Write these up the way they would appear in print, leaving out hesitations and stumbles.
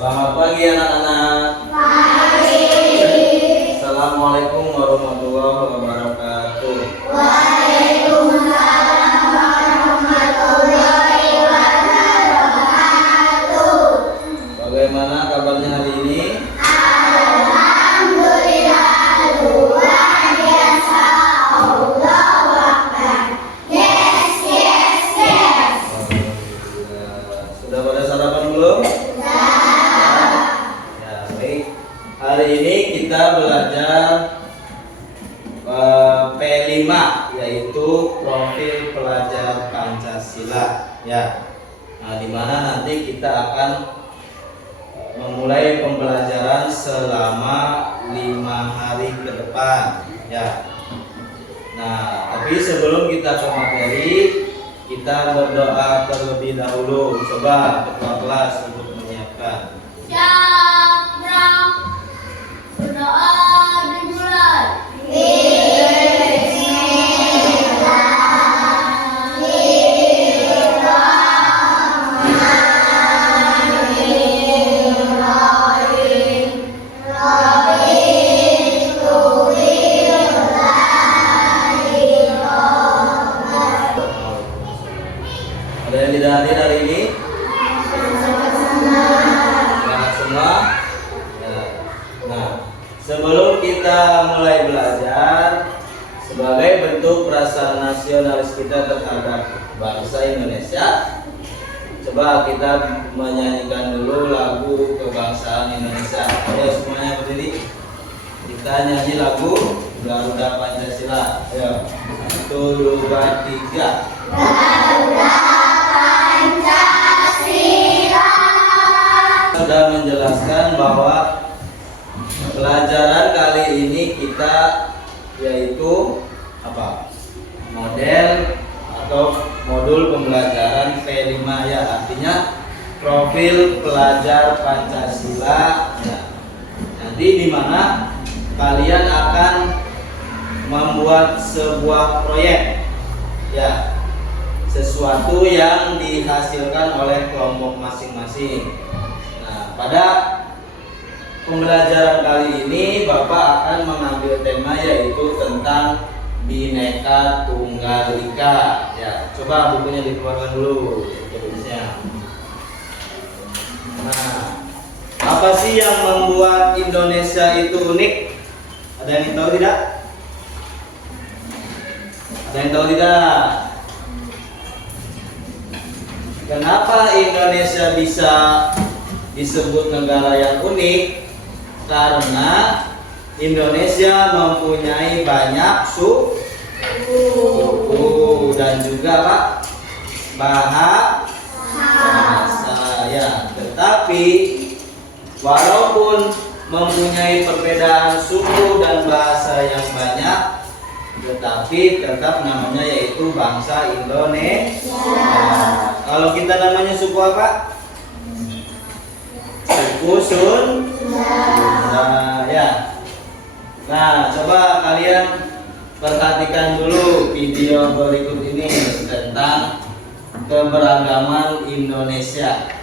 Selamat pagi anak-anak. Pagi. Assalamualaikum warahmatullahi wabarakatuh. Waalaikumsalam warahmatullahi wabarakatuh. Bagaimana kabarnya hari ini? Alhamdulillah, luar biasa. Allahu Akbar. Yes, yes, yes. Sudah pada sarapan belum? Dah. Ya, baik. Hari ini kita belajar P5, yaitu profil pelajar Pancasila. Ya. Nah, di mana nanti kita akan memulai pembelajaran selama 5 hari ke depan. Ya. Nah, tapi sebelum kita ke materi, kita berdoa terlebih dahulu. Coba ketua kelas untuk menyiapkan. Syabram. Berdoa dimulai. Ada yang tidak hadir hari ini? Semangat semua. Ya. Nah, sebelum kita mulai belajar, sebagai bentuk perasaan nasionalis kita terhadap bangsa Indonesia, coba kita menyanyikan dulu lagu kebangsaan Indonesia. Ayo semuanya berdiri. Kita nyanyi lagu Garuda Pancasila. Ayo, 1, 2, 3. Garuda Pancasila. Sudah menjelaskan bahwa pelajaran kali ini kita yaitu apa? Model atau modul pembelajaran P5, ya, artinya profil pelajar Pancasila. Ya. Nanti di mana kalian akan membuat sebuah proyek, ya, sesuatu yang dihasilkan oleh kelompok masing-masing. Nah, pada pembelajaran kali ini Bapak akan mengambil tema yaitu tentang Bhinneka Tunggal Ika. Ya, coba bukunya dikeluarkan dulu tulisnya. Nah, apa sih yang membuat Indonesia itu unik? Ada yang tahu tidak? Ada yang tahu tidak? Kenapa Indonesia bisa disebut negara yang unik? Karena Indonesia mempunyai banyak suku dan juga Pak bahasa, ya. Tetapi walaupun mempunyai perbedaan suku dan bahasa yang banyak, tetapi tetap namanya yaitu bangsa Indonesia. Nah, kalau kita namanya suku apa? Suku Sunda, ya. Nah, coba kalian perhatikan dulu video berikut ini tentang keberagaman Indonesia.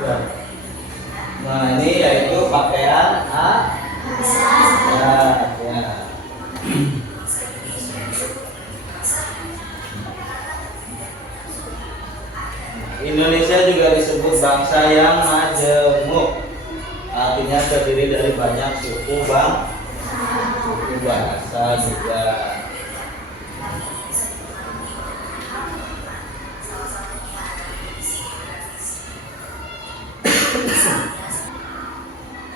Ya. Nah, ini yaitu pakaian ya. Indonesia juga disebut bangsa yang majemuk. Artinya terdiri dari banyak suku bahasa juga.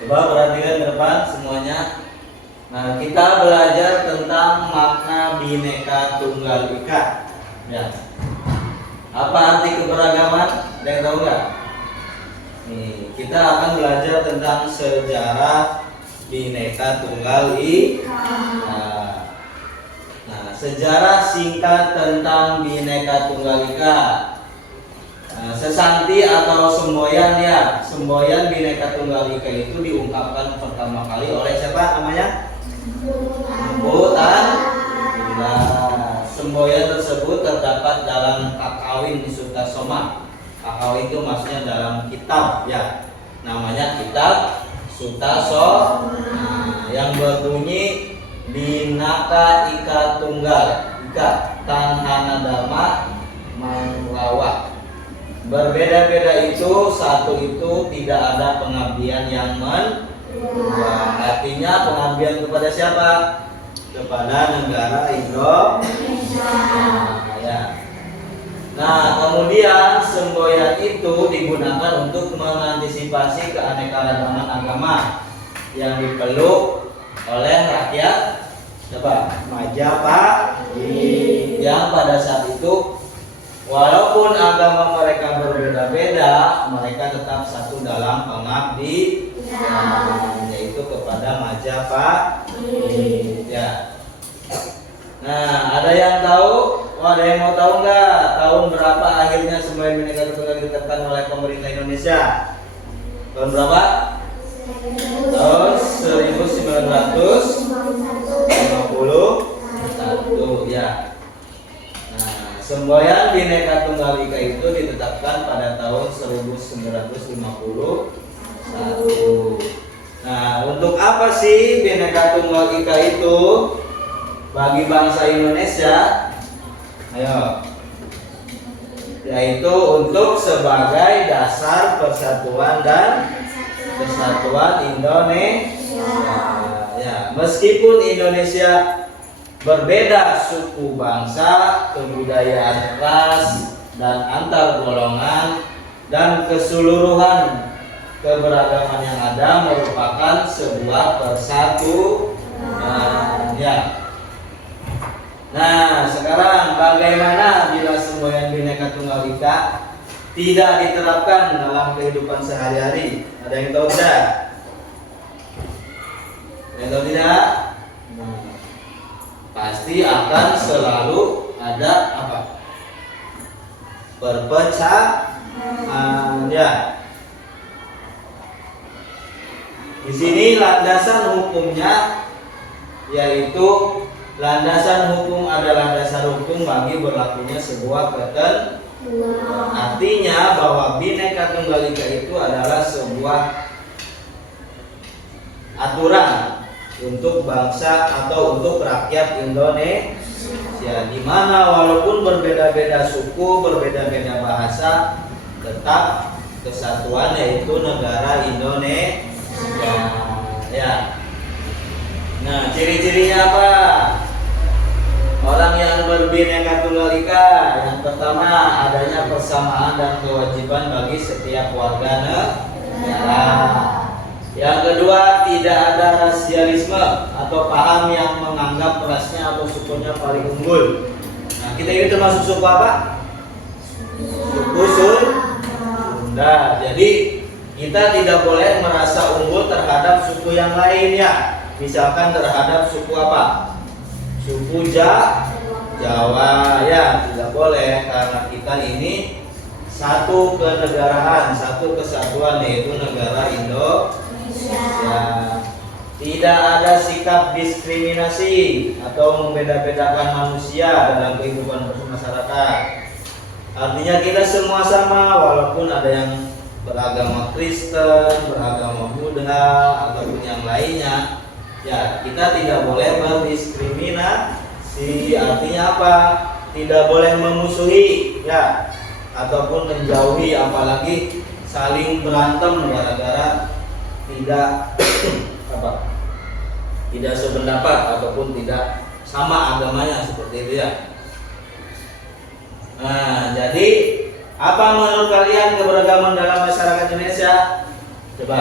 Coba perhatikan ke depan semuanya. Nah, kita belajar tentang makna Bhinneka Tunggal Ika. Ya. Apa arti keberagaman? Ada yang tahu nggak? Nih, kita akan belajar tentang sejarah Bhinneka Tunggal Ika. Nah, sejarah singkat tentang Bhinneka Tunggal Ika. Sesanti atau semboyan ya, semboyan Bhinneka Tunggal Ika itu diungkapkan pertama kali oleh siapa namanya? Empu Tandila. Semboyan tersebut terdapat dalam Kakawin Sutta Soma. Kakawin itu maksudnya dalam kitab ya, namanya kitab Sutta Soma yang berbunyi Bhinneka Ika Tunggal Ika Tanhana Dhamma Manglawa. Berbeda-beda itu, satu itu tidak ada pengabdian yang mendua. Artinya pengabdian kepada siapa? Kepada negara Indonesia. Ya. Nah, kemudian semboyan itu digunakan untuk mengantisipasi keanekaragaman agama yang dipeluk oleh rakyat siapa? Majapahit. Yang pada saat itu walaupun agama mereka berbeda-beda, mereka tetap satu dalam pengabdian, yaitu kepada Majapahit. Ya. Nah, ada yang tahu? Ada yang mau tahu nggak? Tahun berapa akhirnya semboyan Bhinneka Tunggal Ika ditetapkan oleh pemerintah Indonesia? Tahun berapa? Tahun 1951 ya. Semboyan Bhinneka Tunggal Ika itu ditetapkan pada tahun 1951. Nah, untuk apa sih Bhinneka Tunggal Ika itu bagi bangsa Indonesia? Ayo. Yaitu untuk sebagai dasar persatuan dan kesatuan Indonesia. Ya, meskipun Indonesia berbeda suku bangsa, kebudayaan ras, dan antar golongan, dan keseluruhan keberagaman yang ada merupakan sebuah persatuan. Ya. Nah, sekarang bagaimana bila semboyan Bhinneka Tunggal Ika tidak diterapkan dalam kehidupan sehari-hari? Ada yang tahu tidak? Ada yang tahu tidak? Pasti akan selalu ada apa? Perpecahan ya. Di sini landasan hukumnya yaitu landasan hukum adalah dasar hukum bagi berlakunya sebuah ketentuan. Artinya bahwa Bhinneka Tunggal Ika itu adalah sebuah aturan untuk bangsa atau untuk rakyat Indonesia, di mana walaupun berbeda-beda suku, berbeda-beda bahasa, tetap kesatuan yaitu negara Indonesia. Ya. Nah, ciri-cirinya apa? Orang yang berbhinneka tunggal ika, yang pertama adanya persamaan dan kewajiban bagi setiap warga negara. Yang kedua, tidak ada rasialisme atau paham yang menganggap rasnya atau sukunya paling unggul. Nah, kita ini termasuk suku apa? Suku Sunda. Jadi kita tidak boleh merasa unggul terhadap suku yang lain ya. Misalkan terhadap suku apa? Suku Jawa ya, tidak boleh karena kita ini satu kenegaraan, satu kesatuan yaitu negara Indonesia. Tidak ada sikap diskriminasi atau membeda-bedakan manusia dalam kehidupan bermasyarakat. Artinya kita semua sama walaupun ada yang beragama Kristen, beragama Buddha ataupun yang lainnya. Ya, kita tidak boleh berdiskriminasi. Artinya apa? Tidak boleh memusuhi ya ataupun menjauhi, apalagi saling berantem gara-gara tidak tidak sependapat ataupun tidak sama agamanya, seperti itu ya. Nah, jadi apa menurut kalian keberagaman dalam masyarakat Indonesia? Coba.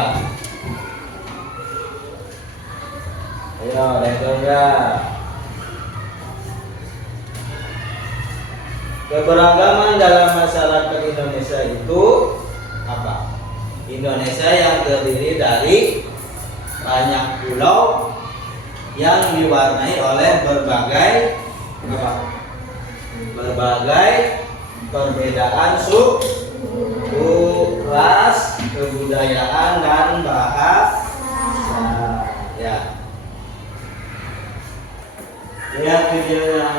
Ayo, ada yang tahu nggak? Keberagaman dalam masyarakat Indonesia itu apa? Indonesia yang terdiri dari banyak pulau yang diwarnai oleh berbagai perbedaan suku, ras, kebudayaan dan bahasa. Ya. Lihat videonya.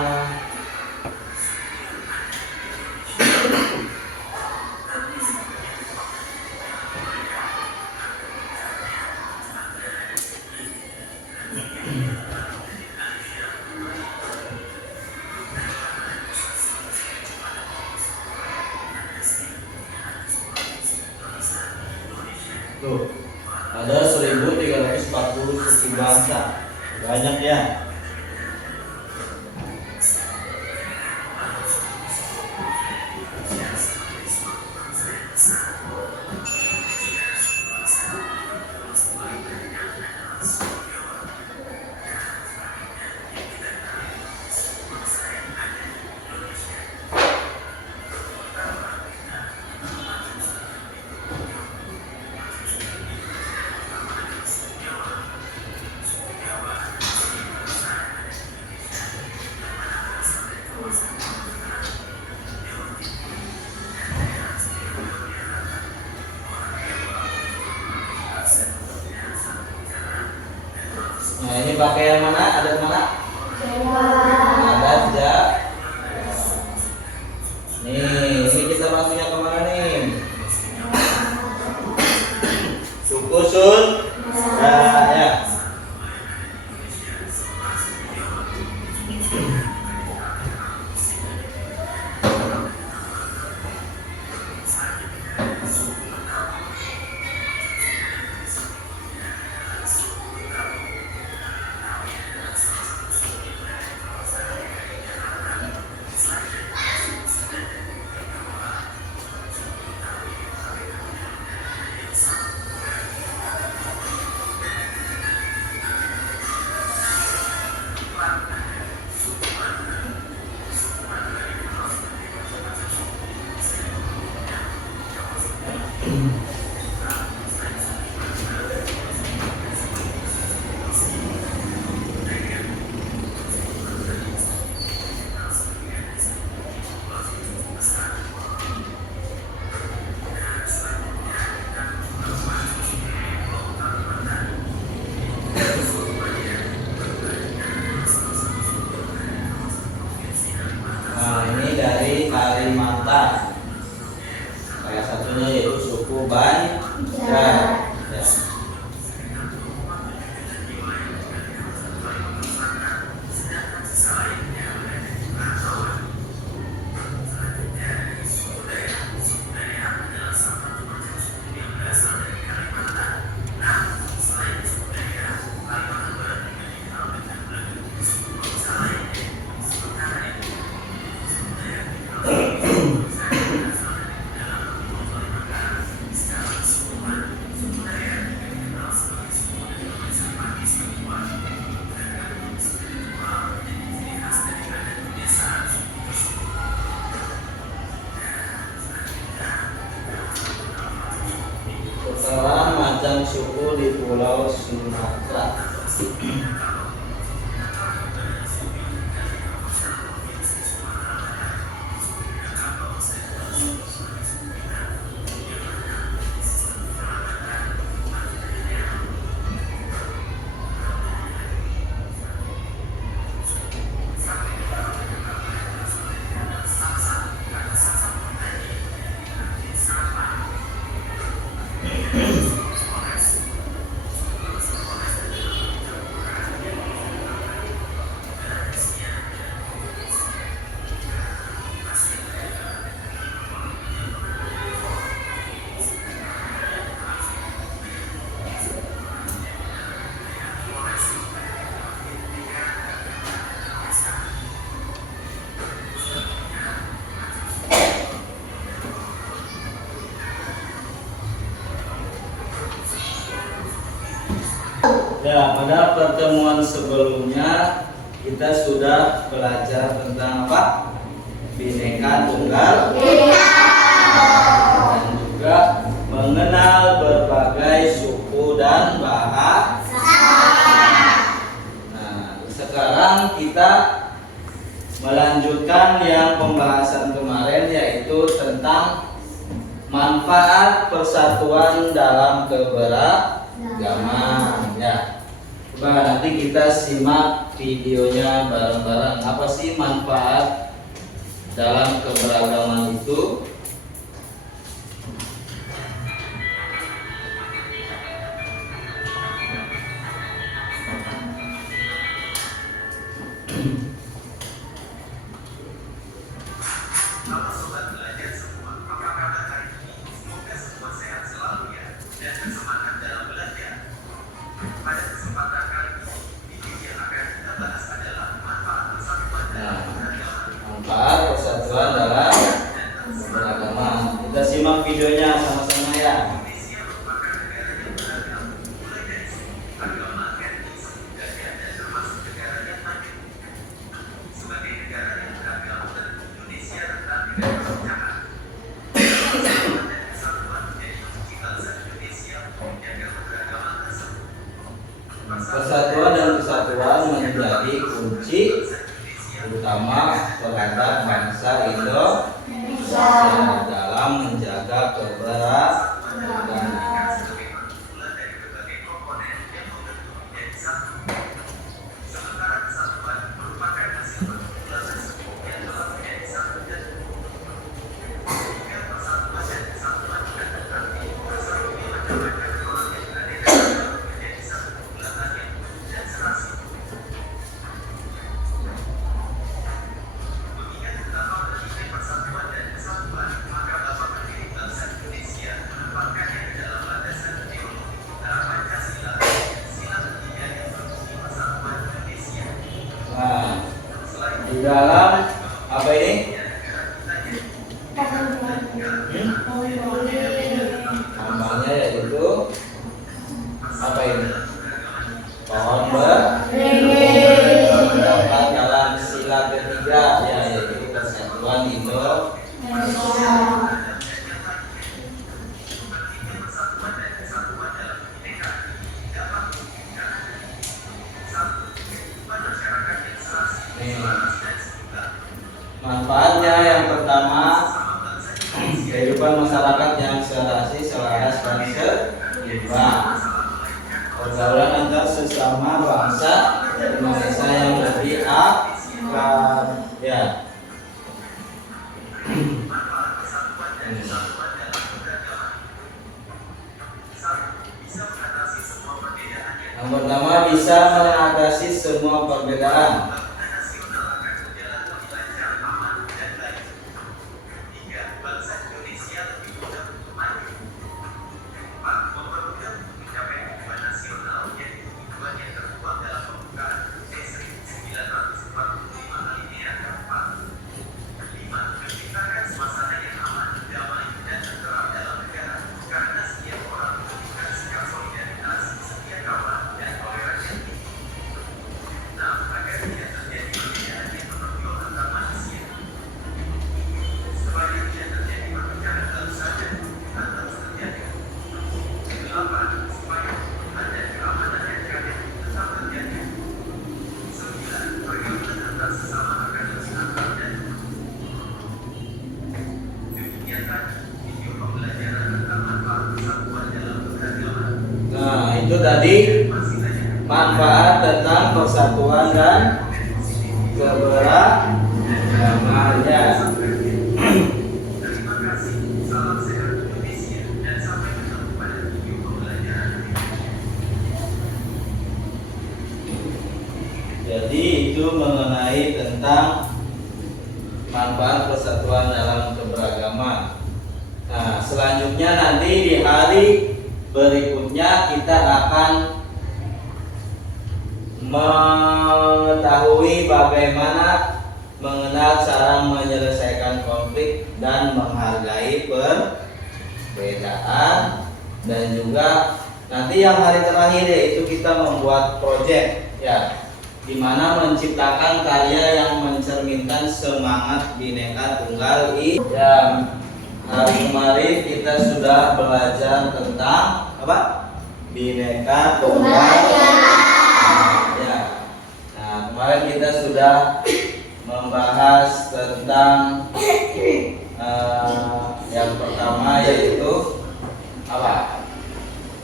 Tuh, ada 1340 suku bangsa. Banyak ya. Nah, ini pakai yang mana? Adat mana? Adat Jawa. Nih, ini kita masuknya kemana nih? Suku Sunda ya. dan suku di Pulau Sumatera. Ya, pada pertemuan sebelumnya kita sudah belajar tentang apa? Bhinneka Tunggal Ika, dan juga mengenal berbagai suku dan bahasa. Nah, sekarang kita melanjutkan yang pembahasan kemarin, yaitu tentang manfaat persatuan dalam keberagaman. Ya, coba nanti kita simak videonya bareng-bareng. Apa sih manfaat dalam keberagaman itu? Manfaat persatuan dalam keberagaman. Kita simak videonya sama-sama ya. Persatuan dan kesatuan menjadi kunci utama terhadap bangsa Indonesia dalam menjaga keberagaman. Nah, di dalam apa ini? Namanya yaitu apa ini? Pohon berpendapat dalam sila ketiga, ya, yaitu persatuan Indonesia. Manfaatnya yang pertama, kehidupan masyarakat yang serasi, selaras, dan seimbang. Pergaulan antar sesama bangsa Indonesia yang lebih akrab. Ya. Yang pertama, bisa mengatasi semua perbedaan. itu tadi manfaat tentang persatuan dan keberagamannya. Jadi itu mengenai tentang manfaat persatuan dalam keberagaman. Nah, selanjutnya nanti di hari berikutnya kita akan mengetahui bagaimana mengenal cara menyelesaikan konflik dan menghargai perbedaan, dan juga nanti yang hari terakhir yaitu kita membuat proyek ya, di mana menciptakan karya yang mencerminkan semangat Bhinneka Tunggal Ika. Hari kemarin kita sudah belajar tentang apa? Bhinneka Tunggal Ika. Ya. Nah, kemarin kita sudah membahas tentang yang pertama yaitu apa?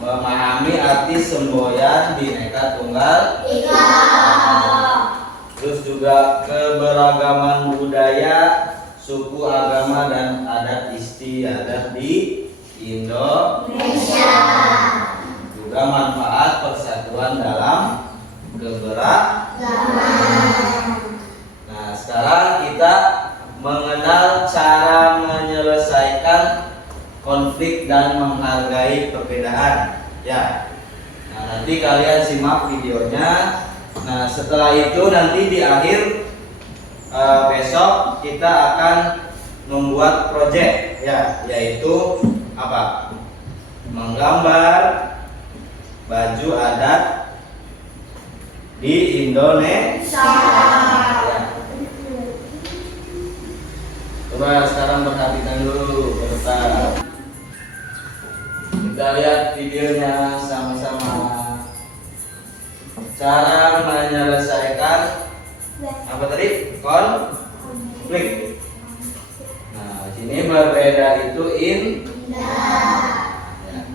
Memahami arti semboyan Bhinneka Tunggal Ika. Terus juga keberagaman budaya, suku, agama, dan adat istiadat di Indonesia. Juga manfaat persatuan dalam keberagaman. Nah, sekarang kita mengenal cara menyelesaikan konflik dan menghargai perbedaan ya. Nah, nanti kalian simak videonya. Nah, setelah itu nanti di akhir besok kita akan membuat proyek ya, yaitu apa? Menggambar baju adat di Indonesia ya. Coba sekarang perhatikan dulu ke depan. Kita lihat videonya sama-sama. Cara menyelesaikan apa tadi? Konflik. Nah, sini berbeda itu indah. Ya.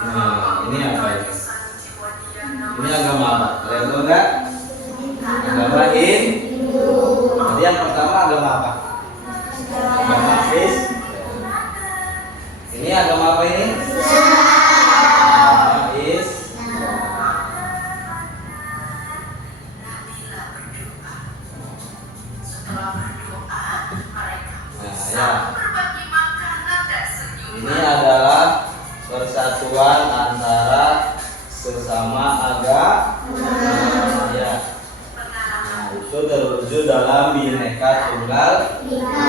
Nah, ini apa ini? Ini agama apa? Kalian tahu nggak? Agama Hindu. Jadi yang pertama agama apa? Agama Kristen. Ini agama apa ini? Agama Islam. Setelah berdoa, mereka Ya. Ini adalah persatuan antara sesama agama. Ya. Nah, itu terwujud dalam Bhinneka Tunggal Ika.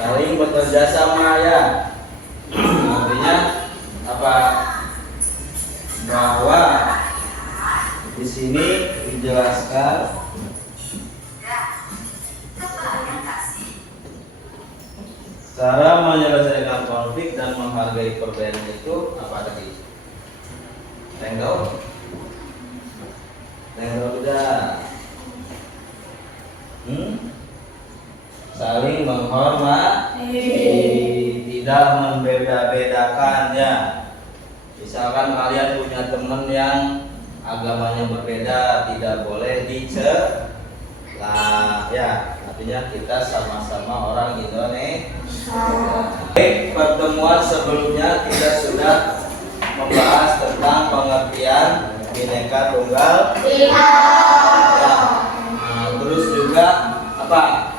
Saling bekerja sama ya. Artinya apa? Bahwa di sini dijelaskan cara menyelesaikan konflik dan menghargai perbedaan itu apa tadi? Tengok tidak. Saling menghormati, tidak membeda-bedakan ya. Misalkan kalian punya teman yang agamanya berbeda, tidak boleh dicela ya. Artinya kita sama-sama orang Indonesia. Baik, pertemuan sebelumnya kita sudah membahas tentang pengertian Bhinneka Tunggal Ika. Ya. Nah, terus juga apa?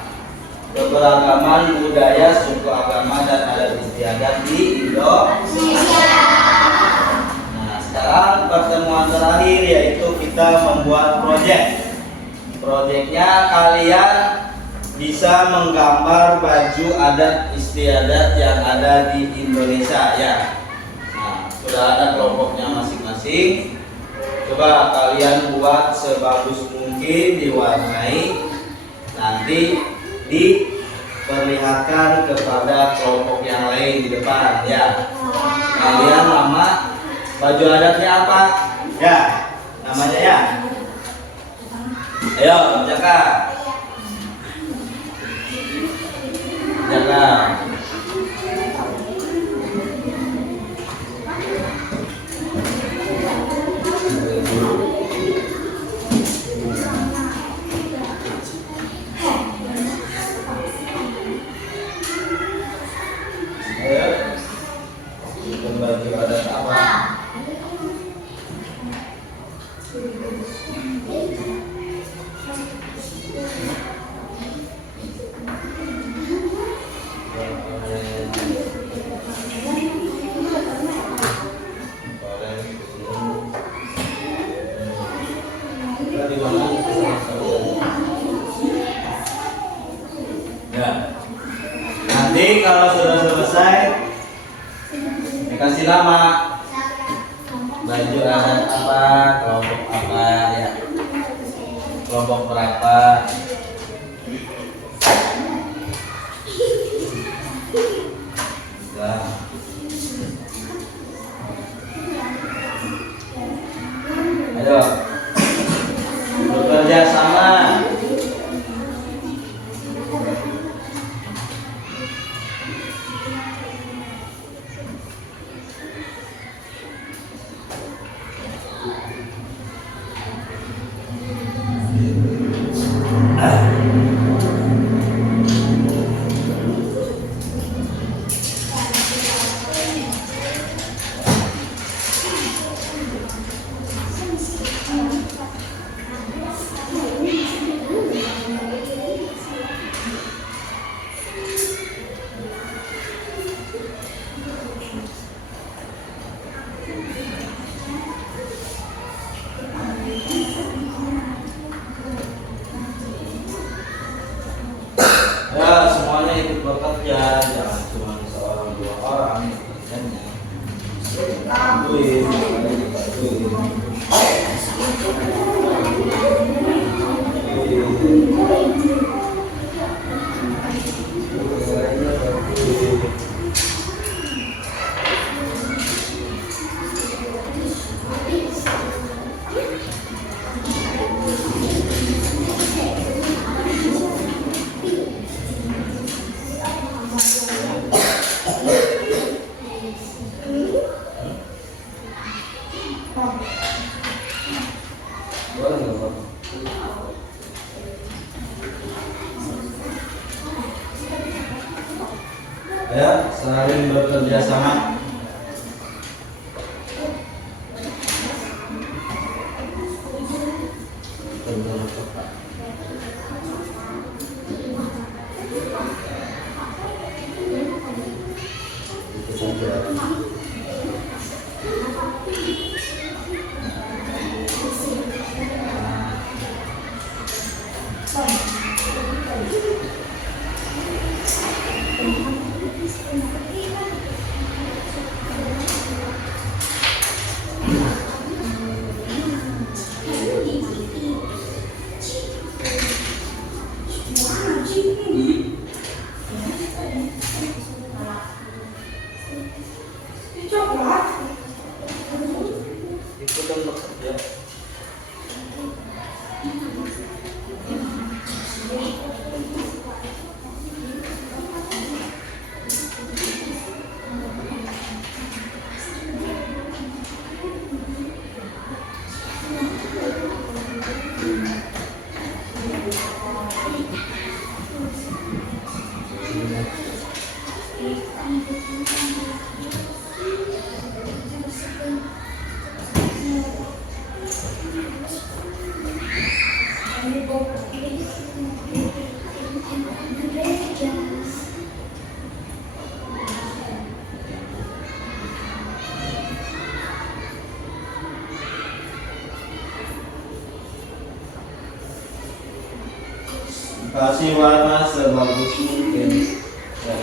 Keberagaman budaya, suku, agama, dan adat istiadat di Indonesia. Nah, sekarang pertemuan terakhir yaitu kita membuat proyek. Proyeknya kalian bisa menggambar baju adat istiadat yang ada di Indonesia ya. Nah, sudah ada kelompoknya masing-masing. Coba kalian buat sebagus mungkin, diwarnai, nanti diperlihatkan kepada kelompok yang lain di depan ya. Kalian nama baju adatnya apa? Ya, namanya ya. Ayo, Jaka. Jaka. Baju adat apa? Ya. Nanti kalau sudah selesai dikasih nama, baju adat apa, kelompok apa ya, kelompok berapa. Nah. Ayo bekerja sama. kerja, jangan cuma seorang dua orang yang kerjanya. Bantuin, bantuin. Boleh nggak, Pak? Ya, saling bekerja sama. Ikutan bekerja. Kasih warna sebagus mungkin. Ya.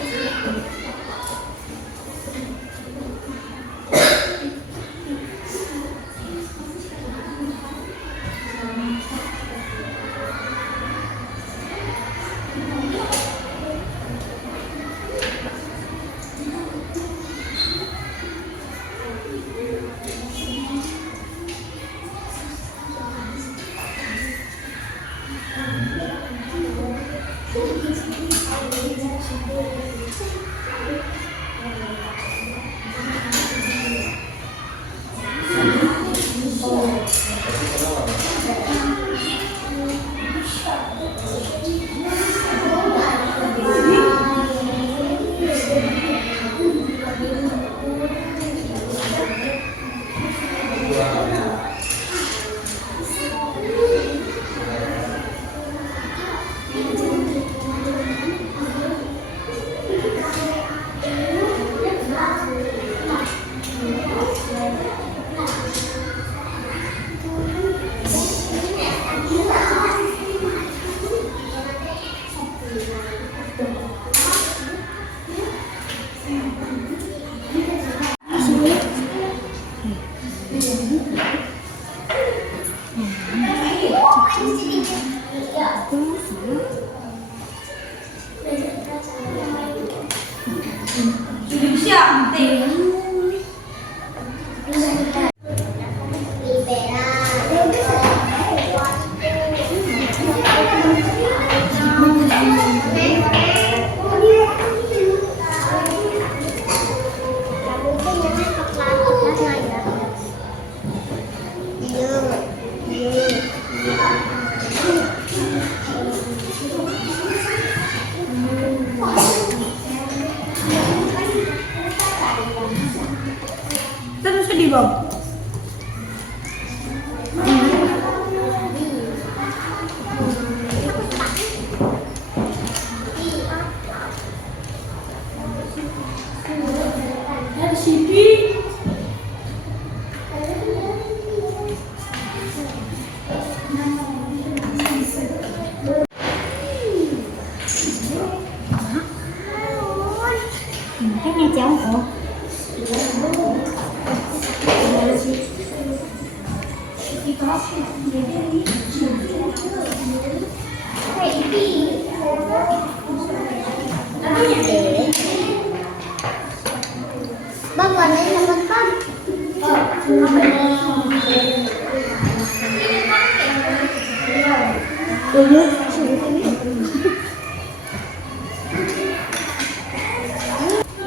Bang, warnanya dapat bang.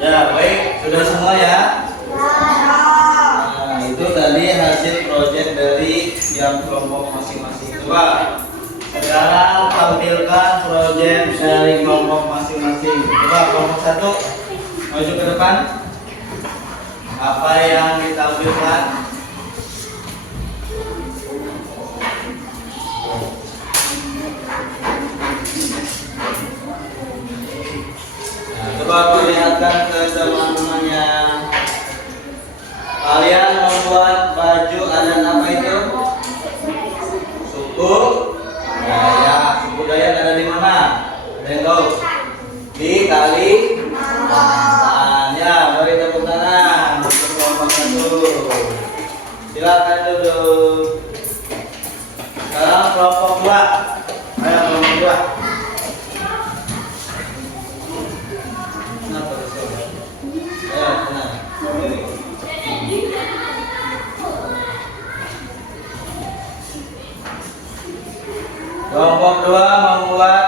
Ya, baik, sudah semua ya. Nah, itu tadi hasil proyek dari yang kelompok masing-masing. Coba sekarang tampilkan proyek dari kelompok masing-masing. Coba kelompok satu maju ke depan. Apa yang ditampilkan? Nah, coba perlihatkan ke teman-temannya. Kalian membuat baju adat apa itu? Suku Dayak. Suku Dayak ada di mana? Ada yang tahu? Di Kalimantan. Ya, beri tepuk tangan untuk kelompok satu. Silakan duduk. Sekarang kelompok dua. Ayo kelompok dua. Kenapa terus? Ayo, tenang. Kelompok dua membuat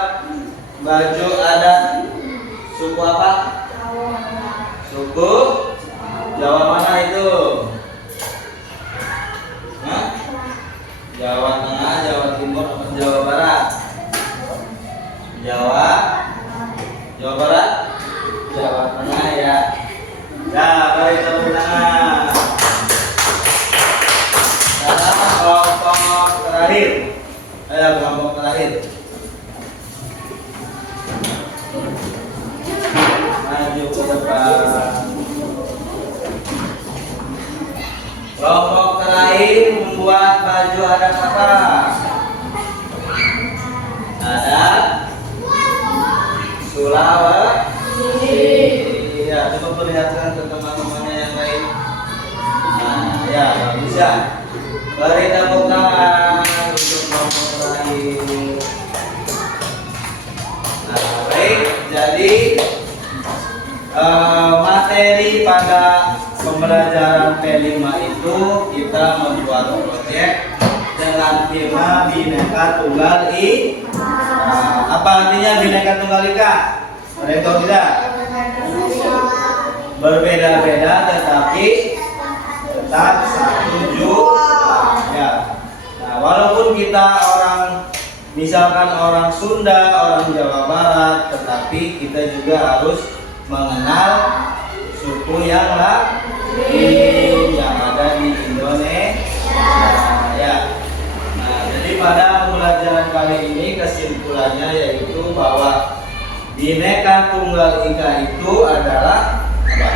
baju adat suku apa? Suku Jawa mana itu? Hah? Jawa Tengah, Jawa Timur, atau Jawa Barat? Jawa Barat, Jawa Tengah ya. Ya, beri tepuk tangan. Sekarang kelompok terakhir. Ayo kelompok terakhir. Maju ke depan. Kelompok terakhir membuat baju adat apa? Adat Sulawesi. Ya, coba perlihatkan ke teman-temannya yang lain. Nah, ya, bagus ya. Beri tepuk tangan untuk kelompok terakhir. Nah, baik. Jadi materi pada pembelajaran P5 itu kita membuat proyek dengan tema Bhinneka Tunggal Ika. Apa artinya Bhinneka Tunggal Ika? Ada yang tahu tidak? Berbeda-beda tetapi tetap satu ya. Nah, walaupun kita misalkan orang Sunda, orang Jawa Barat, tetapi kita juga harus mengenal suku yang lain yang ada di Indonesia. Ya. Nah, jadi pada pembelajaran kali ini kesimpulannya yaitu bahwa Bhinneka Tunggal Ika itu adalah apa?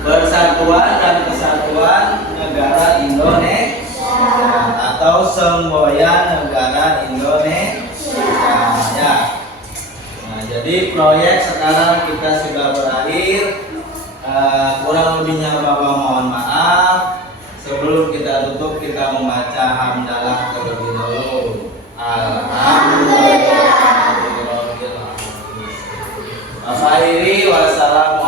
Persatuan dan Kesatuan Negara Indonesia atau Semboyan Negara Indonesia. Ya. Nah, jadi proyek sekarang kita sudah berakhir. Kurang lebihnya Bapak mohon maaf. Sebelum kita tutup, kita membaca hamdalah terlebih dahulu. Alhamdulillah. Akhiri wassalamu